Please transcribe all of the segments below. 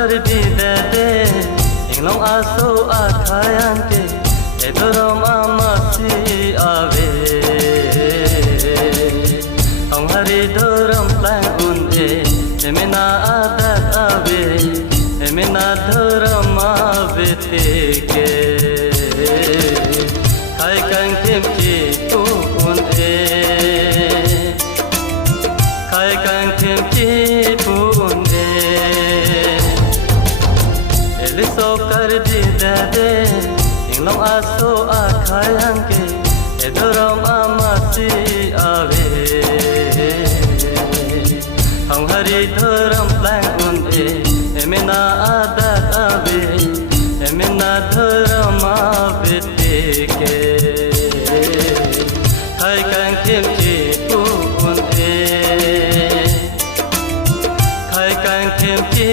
कर भी दे दे इंगलों आसो आखायां के एदोरम आमासी आवे हरी धोरम प्लान उन्दे एमेना आदात आवे एमेना धोरम आवे तेके खाय कांग थेमची पु उन्दे खाय कांग थेमची पु उन्दे एलिसो कर दी दे इंगलों आसो आखायां के एदोरम आमासी आवे हरी धोरम प्लान उन्दे एमेना आदात आवे एमेना धोरम आवे तेके खाय कांग थेमची पु उन्दे खाय कांग थेमची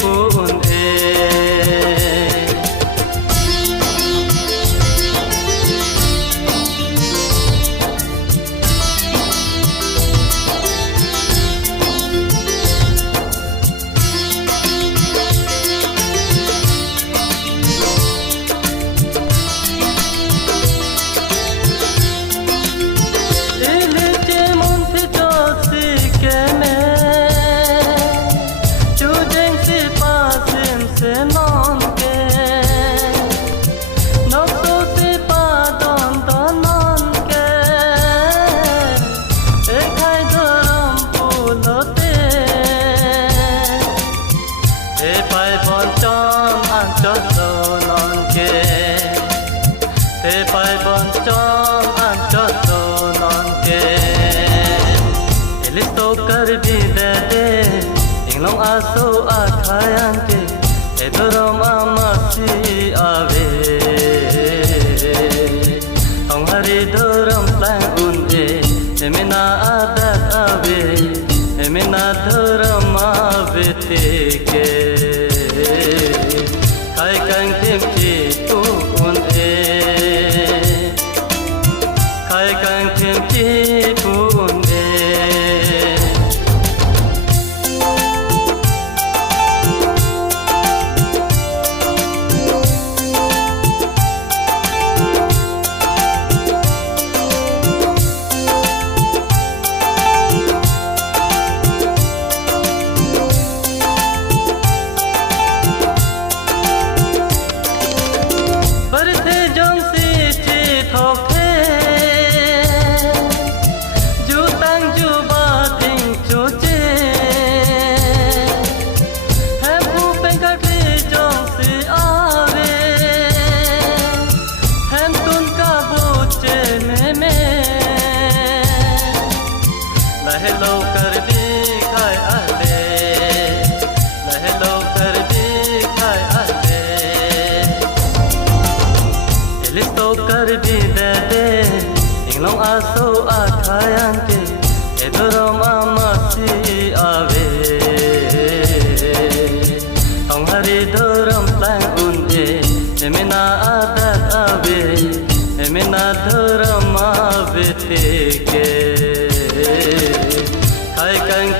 पु उन्दे Pai bon chom anchoto non ke Elisto kar di de inglong aso akhayang ke edorom amasi ave Hong hari dorom plan unde emena adat ave emena dorom ave teke Khai kang themchi tu unde Khai kang themchi tu unde Hello कर भी खाए आले Hello कर भी खाए आले Elisto कर भी दे इंगलों आसो आखायां के एदोरम आमासी आवे Hong hari धोरम प्लान उन्दे एमेना आदात आवे एमेना धोरम आवे तेके Khai kang